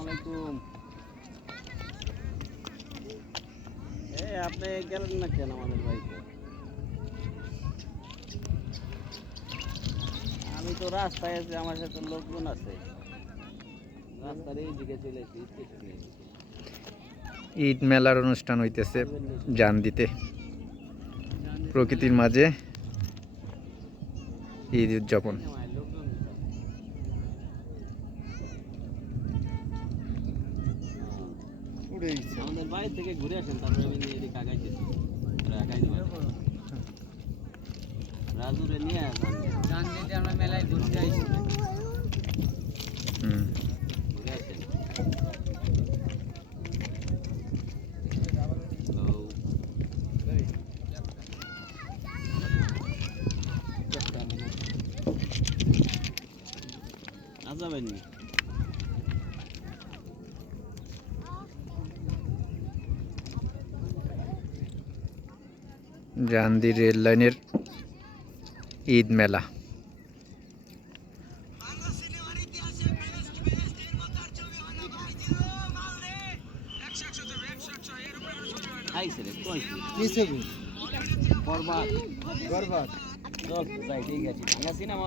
আলাইকুম এ আপনি গেলেন না কেন আমাদের বাড়িতে? আমি তো রাস্তায় আছি আমার সাথে লোকজন আছে। রাস্তার এই দিকে চলে এসেছি ঈদ মেলার অনুষ্ঠান হইতেছে জান দিতে। প্রকৃতির মাঝে ঈদ উদযাপন লোকজন উড়ে গেছে আমাদের বাড়ি থেকে ঘুরে আসেন তারপরে আমি নিয়ে এদিকে আগাইতেছি তারপরে আগাই দিবেন রাজুরে নিয়ে আসেন। গান দিতে আমরা মেলায় ঘুরতে হুম। ঘুরে আসেন। আজাবেন নি জাহান্দি রেল লাইনের ঈদ মেলা। সিনেমা